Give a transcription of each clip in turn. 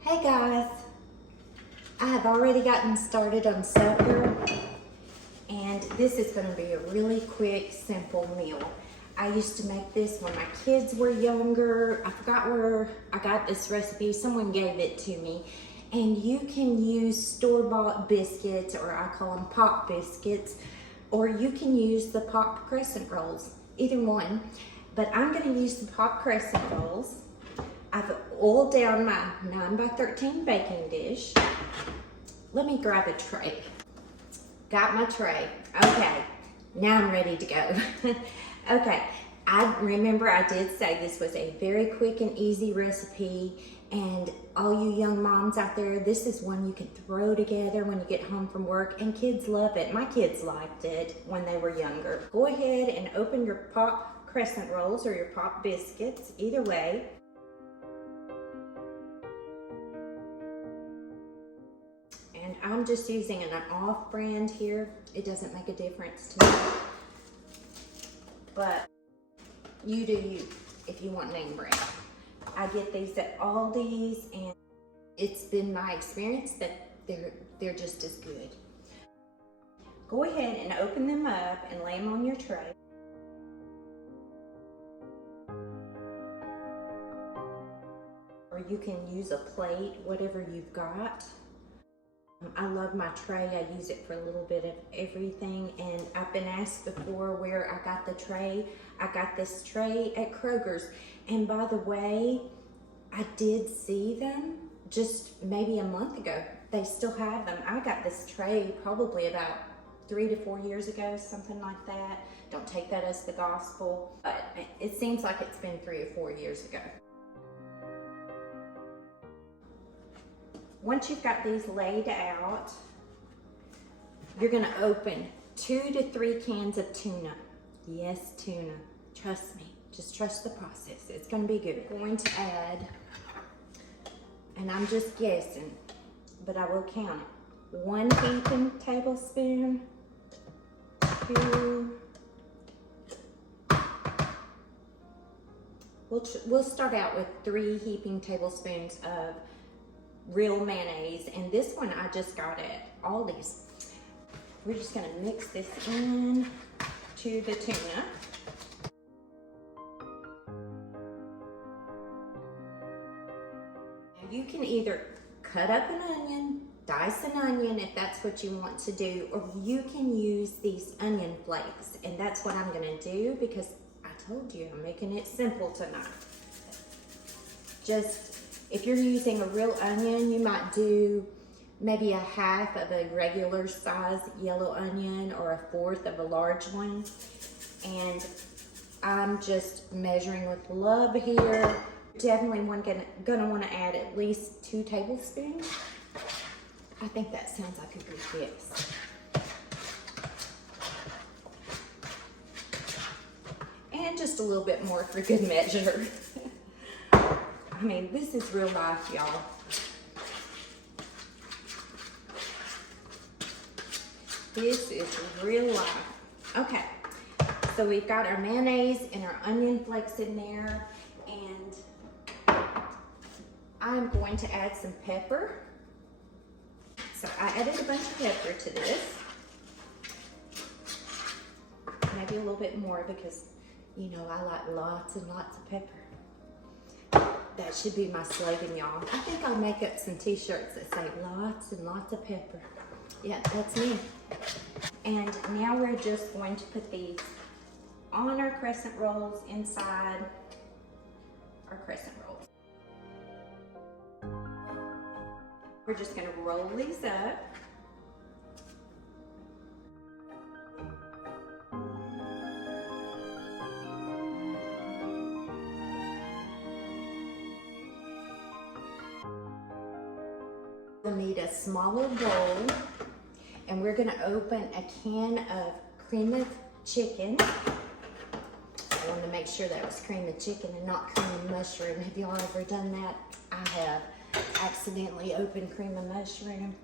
Hey guys, I have already gotten started on supper and this is going to be a really quick, simple meal. I used to make this when my kids were younger. I forgot where I got this recipe. Someone gave it to me. And you can use store-bought biscuits, or I call them pop biscuits, or you can use the pop crescent rolls, either one. But I'm going to use the pop crescent rolls. I've oiled down my 9x13 baking dish. Let me grab a tray. Got my tray. Okay, now I'm ready to go. Okay, I remember I did say this was a very quick and easy recipe, and all you young moms out there, this is one you can throw together when you get home from work, and kids love it. My kids liked it when they were younger. Go ahead and open your pop crescent rolls or your pop biscuits, either way. And I'm just using an off-brand here. It doesn't make a difference to me. But you do you if you want name brand. I get these at Aldi's and it's been my experience that they're just as good. Go ahead and open them up and lay them on your tray. Or you can use a plate, whatever you've got. I love my tray. I use it for a little bit of everything, and I've been asked before where I got the tray. I got this tray at Kroger's, and by the way, I did see them just maybe a month ago. They still have them. I got this tray probably about 3 to 4 years ago, something like that. Don't take that as the gospel, but it seems like it's been 3 or 4 years ago. Once you've got these laid out, you're gonna open 2 to 3 cans of tuna. Yes, tuna. Trust me. Just trust the process. It's gonna be good. I'm going to add, and I'm just guessing, but I will count it. 1 heaping tablespoon, 2. We'll start out with 3 heaping tablespoons of real mayonnaise, and this one I just got at Aldi's. We're just gonna mix this in to the tuna. Now you can either cut up an onion, dice an onion if that's what you want to do, or you can use these onion flakes, and that's what I'm gonna do because I told you I'm making it simple tonight. Just if you're using a real onion, you might do maybe a half of a regular size yellow onion or a 1/4 of a large one. And I'm just measuring with love here. Definitely gonna wanna add at least 2 tablespoons. I think that sounds like a good guess. And just a little bit more for good measure. I mean, this is real life, y'all. This is real life. Okay, so we've got our mayonnaise and our onion flakes in there, and I'm going to add some pepper. So I added a bunch of pepper to this. Maybe a little bit more because, you know, I like lots and lots of pepper. That should be my slogan, y'all. I think I'll make up some t-shirts that say lots and lots of pepper. Yeah, that's me. And now we're just going to put these on our crescent rolls inside our crescent rolls. We're just gonna roll these up. We'll need a smaller bowl, and we're gonna open a can of cream of chicken. I wanted to make sure that was cream of chicken and not cream of mushroom. Have y'all ever done that? I have accidentally opened cream of mushroom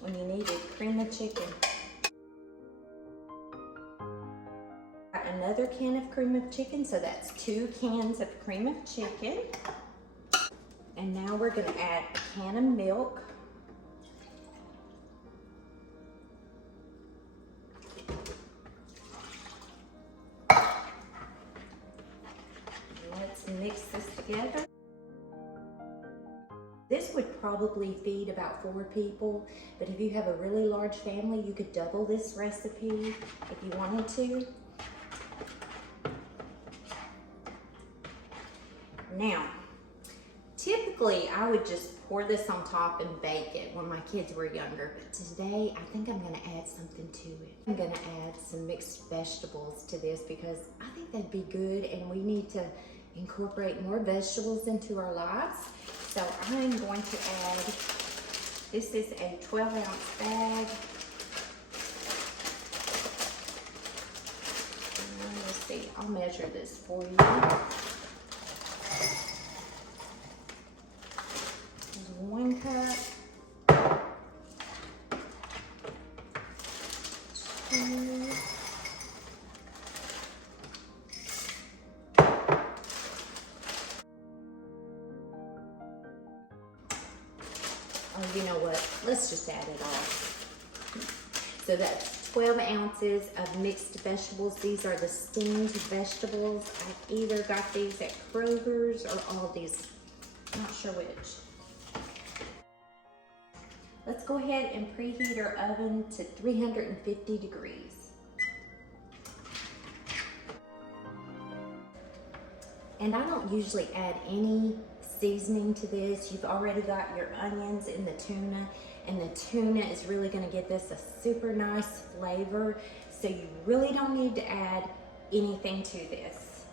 when you needed cream of chicken. Got another can of cream of chicken, so that's 2 cans of cream of chicken. And now we're gonna add a can of milk. Let's mix this together. This would probably feed about 4 people, but if you have a really large family, you could double this recipe if you wanted to. Now, typically I would just pour this on top and bake it when my kids were younger, but today I think I'm gonna add something to it. I'm gonna add some mixed vegetables to this because I think that'd be good, and we need to incorporate more vegetables into our lives. So I'm going to add, this is a 12-ounce bag. Let's see, I'll measure this for you. There's 1 cup. 2. Oh, you know what? Let's just add it all. So that's 12 ounces of mixed vegetables. These are the steamed vegetables. I've either got these at Kroger's or Aldi's. I'm not sure which. Let's go ahead and preheat our oven to 350 degrees. And I don't usually add any seasoning to this. You've already got your onions and the tuna, and the tuna is really going to give this a super nice flavor, so you really don't need to add anything to this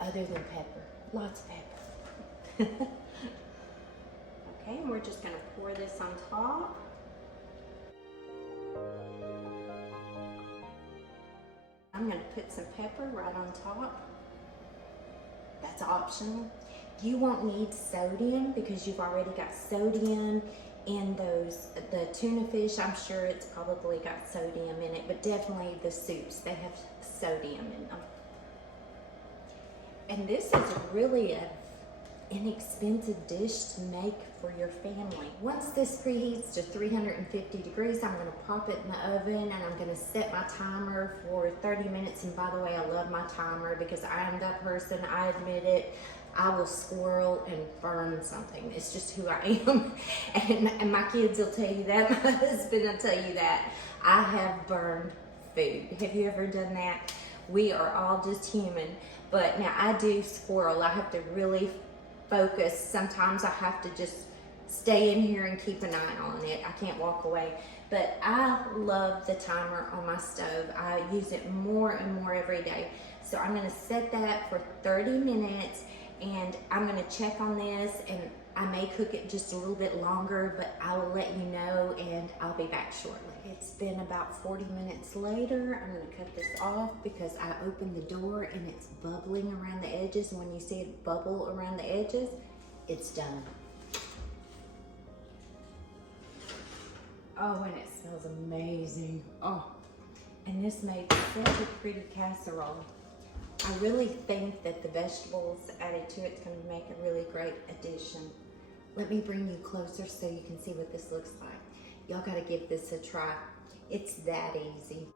other than pepper. Lots of pepper. Okay, and we're just going to pour this on top. I'm going to put some pepper right on top. That's optional. You won't need sodium because you've already got sodium in the tuna fish. I'm sure it's probably got sodium in it, but definitely the soups, they have sodium in them. And this is really an inexpensive dish to make for your family. Once this preheats to 350 degrees, I'm going to pop it in the oven, and I'm going to set my timer for 30 minutes. And by the way, I love my timer because I am that person, I admit it. I will squirrel and burn something. It's just who I am. And my kids will tell you that. My husband will tell you that. I have burned food. Have you ever done that? We are all just human. But now I do squirrel. I have to really focus. Sometimes I have to just stay in here and keep an eye on it. I can't walk away. But I love the timer on my stove. I use it more and more every day. So I'm going to set that for 30 minutes, and I'm going to check on this, and I may cook it just a little bit longer, but I will let you know, and I'll be back shortly. It's been about 40 minutes later. I'm going to cut this off because I opened the door and it's bubbling around the edges. And when you see it bubble around the edges, it's done. Oh, and it smells amazing. Oh, and this made such a pretty casserole. I really think that the vegetables added to it's going to make a really great addition. Let me bring you closer so you can see what this looks like. Y'all got to give this a try. It's that easy.